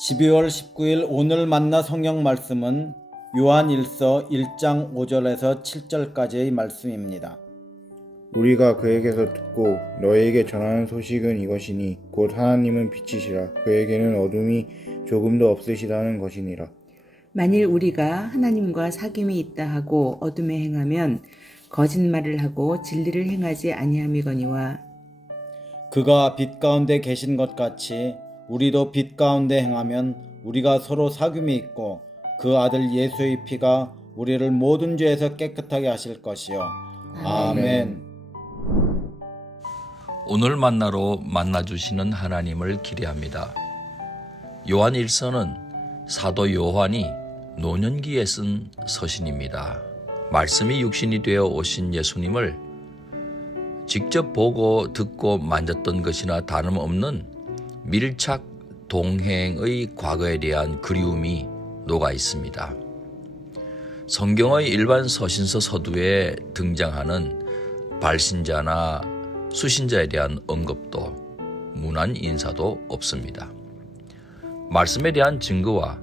12월 19일 오늘 만나 성경 말씀은 요한일서 1장 5절에서 7절까지의 말씀입니다. 우리가 그에게서 듣고 너에게 전하는 소식은 이것이니 곧 하나님은 빛이시라 그에게는 어둠이 조금도 없으시다는 것이니라. 만일 우리가 하나님과 사귐이 있다 하고 어둠에 행하면 거짓말을 하고 진리를 행하지 아니함이거니와 그가 빛 가운데 계신 것 같이 우리도 빛 가운데 행하면 우리가 서로 사귐이 있고 그 아들 예수의 피가 우리를 모든 죄에서 깨끗하게 하실 것이요. 아멘. 오늘 만나로 만나주시는 하나님을 기대합니다. 요한 1서는 사도 요한이 노년기에 쓴 서신입니다. 말씀이 육신이 되어 오신 예수님을 직접 보고 듣고 만졌던 것이나 다름없는 밀착 동행의 과거에 대한 그리움이 녹아 있습니다. 성경의 일반 서신서 서두에 등장하는 발신자나 수신자에 대한 언급도 문안 인사도 없습니다. 말씀에 대한 증거와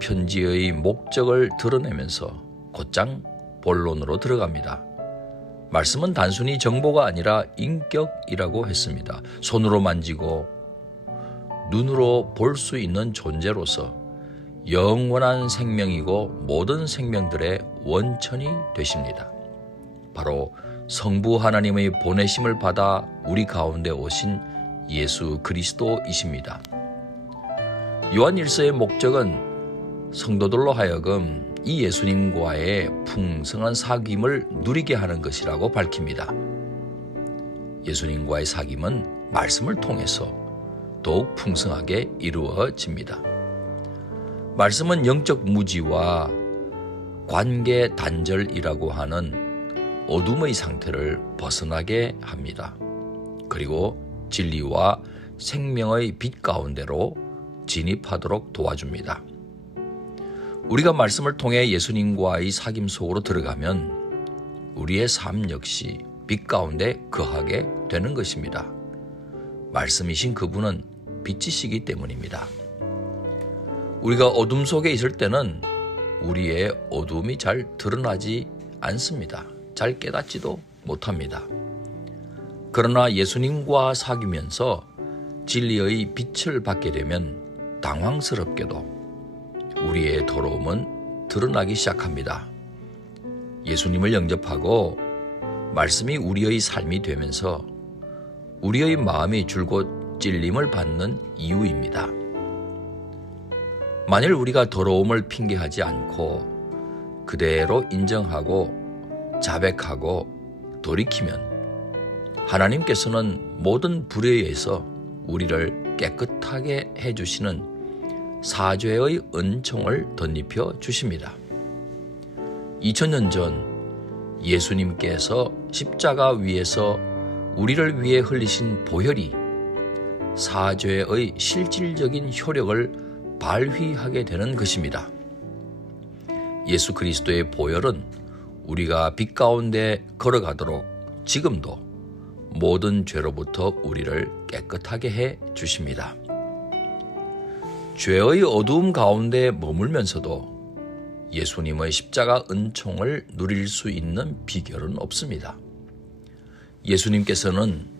편지의 목적을 드러내면서 곧장 본론으로 들어갑니다. 말씀은 단순히 정보가 아니라 인격이라고 했습니다. 손으로 만지고 눈으로 볼 수 있는 존재로서 영원한 생명이고 모든 생명들의 원천이 되십니다. 바로 성부 하나님의 보내심을 받아 우리 가운데 오신 예수 그리스도이십니다. 요한 1서의 목적은 성도들로 하여금 이 예수님과의 풍성한 사귐을 누리게 하는 것이라고 밝힙니다. 예수님과의 사귐은 말씀을 통해서 더욱 풍성하게 이루어집니다. 말씀은 영적 무지와 관계 단절이라고 하는 어둠의 상태를 벗어나게 합니다. 그리고 진리와 생명의 빛 가운데로 진입하도록 도와줍니다. 우리가 말씀을 통해 예수님과의 사귐 속으로 들어가면 우리의 삶 역시 빛 가운데 거하게 되는 것입니다. 말씀이신 그분은 빛이시기 때문입니다. 우리가 어둠 속에 있을 때는 우리의 어둠이 잘 드러나지 않습니다. 잘 깨닫지도 못합니다. 그러나 예수님과 사귀면서 진리의 빛을 받게 되면 당황스럽게도 우리의 더러움은 드러나기 시작합니다. 예수님을 영접하고 말씀이 우리의 삶이 되면서 우리의 마음이 줄곧 찔림을 받는 이유입니다. 만일 우리가 더러움을 핑계하지 않고 그대로 인정하고 자백하고 돌이키면 하나님께서는 모든 불의에서 우리를 깨끗하게 해주시는 사죄의 은총을 덧입혀 주십니다. 2000년 전 예수님께서 십자가 위에서 우리를 위해 흘리신 보혈이 사죄의 실질적인 효력을 발휘하게 되는 것입니다. 예수 그리스도의 보혈은 우리가 빛 가운데 걸어가도록 지금도 모든 죄로부터 우리를 깨끗하게 해 주십니다. 죄의 어두움 가운데 머물면서도 예수님의 십자가 은총을 누릴 수 있는 비결은 없습니다. 예수님께서는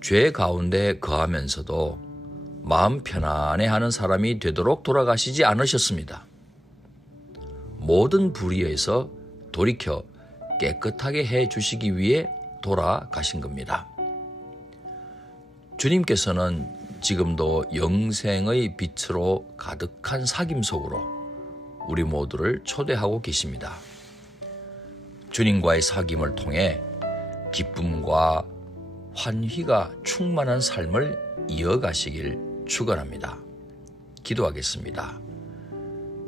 죄 가운데 거하면서도 마음 편안해하는 사람이 되도록 돌아가시지 않으셨습니다. 모든 불의에서 돌이켜 깨끗하게 해 주시기 위해 돌아가신 겁니다. 주님께서는 지금도 영생의 빛으로 가득한 사귐 속으로 우리 모두를 초대하고 계십니다. 주님과의 사귐을 통해 기쁨과 환희가 충만한 삶을 이어가시길 축원합니다. 기도하겠습니다.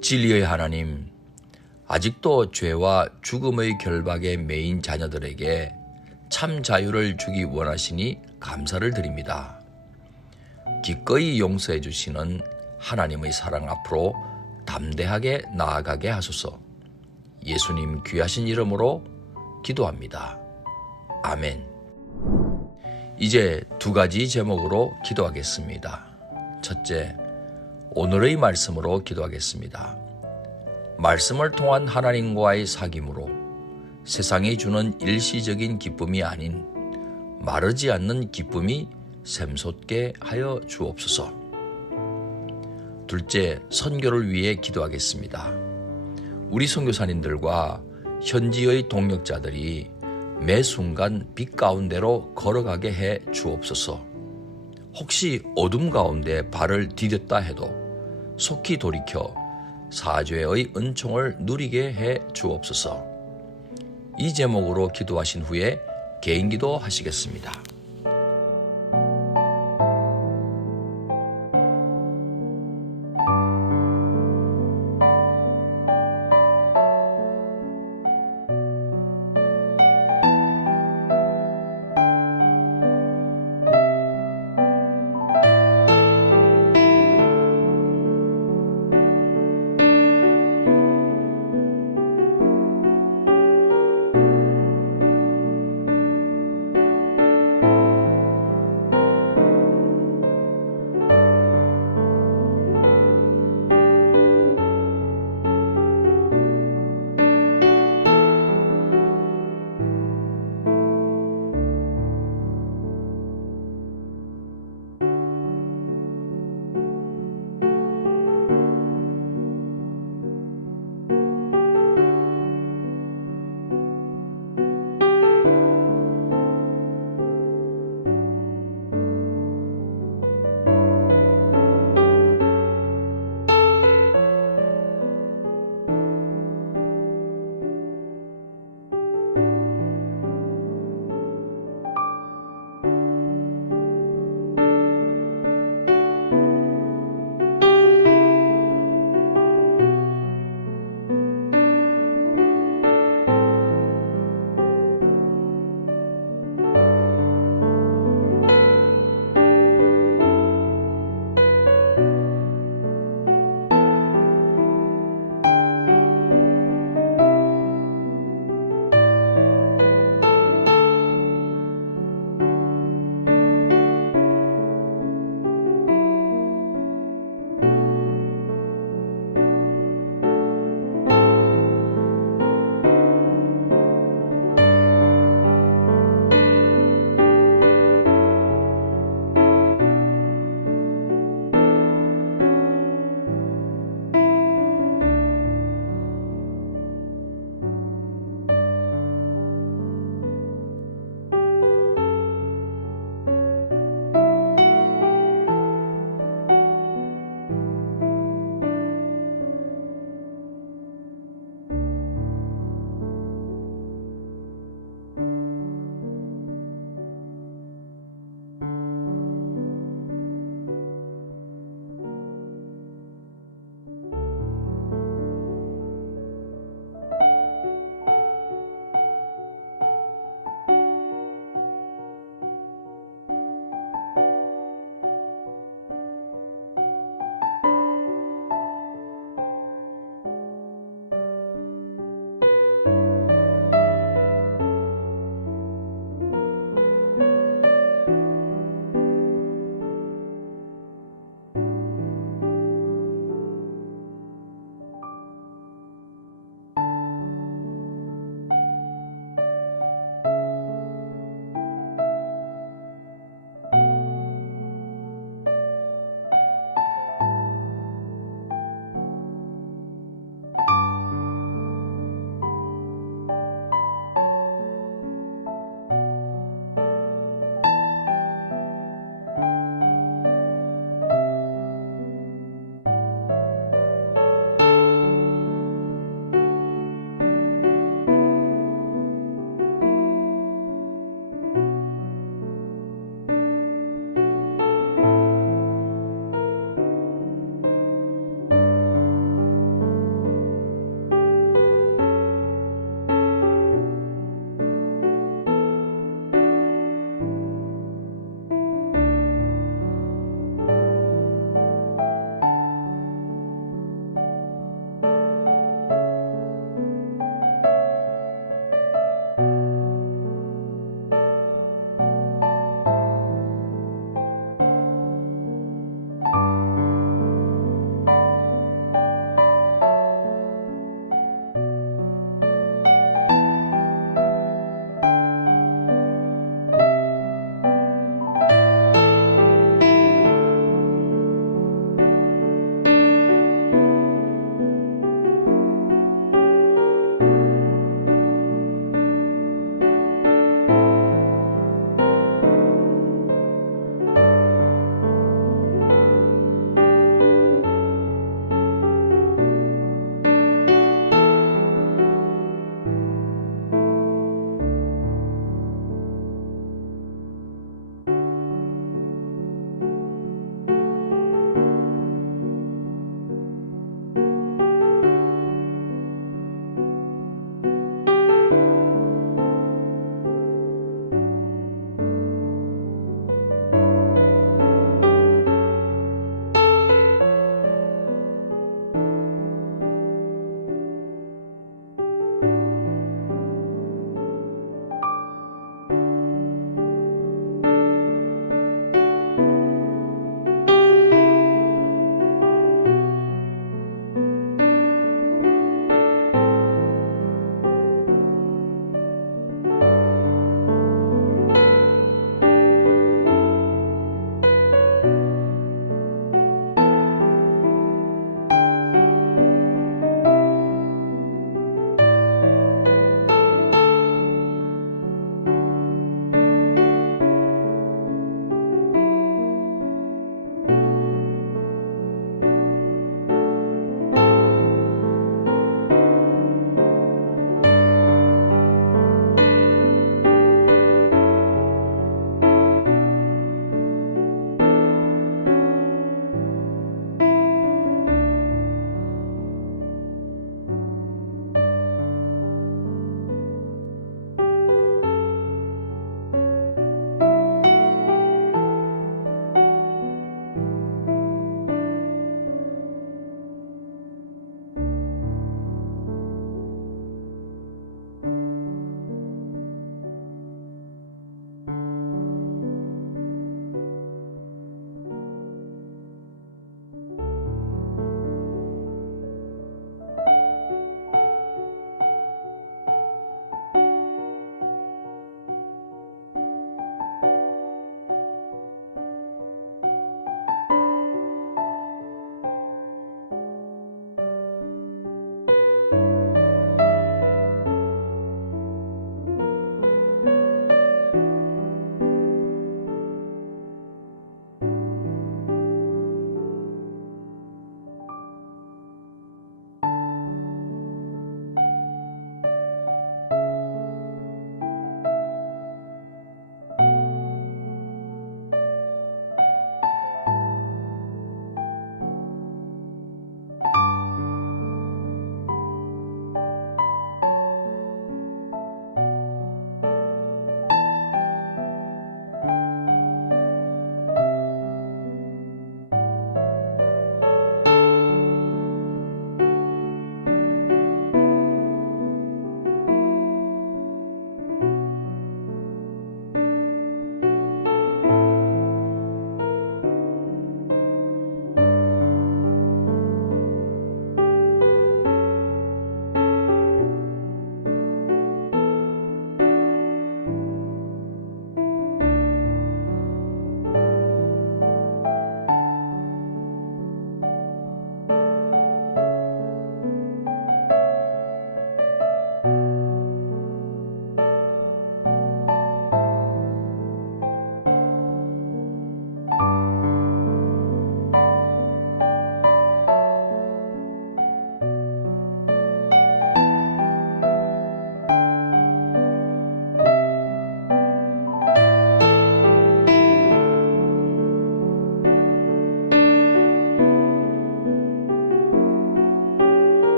진리의 하나님, 아직도 죄와 죽음의 결박에 매인 자녀들에게 참 자유를 주기 원하시니 감사를 드립니다. 기꺼이 용서해 주시는 하나님의 사랑 앞으로 담대하게 나아가게 하소서. 예수님 귀하신 이름으로 기도합니다. 아멘. 이제 두 가지 제목으로 기도하겠습니다. 첫째, 오늘의 말씀으로 기도하겠습니다. 말씀을 통한 하나님과의 사귐으로 세상이 주는 일시적인 기쁨이 아닌 마르지 않는 기쁨이 샘솟게 하여 주옵소서. 둘째, 선교를 위해 기도하겠습니다. 우리 선교사님들과 현지의 동역자들이 매 순간 빛 가운데로 걸어가게 해 주옵소서. 혹시 어둠 가운데 발을 디뎠다 해도 속히 돌이켜 사죄의 은총을 누리게 해 주옵소서. 이 제목으로 기도하신 후에 개인기도 하시겠습니다.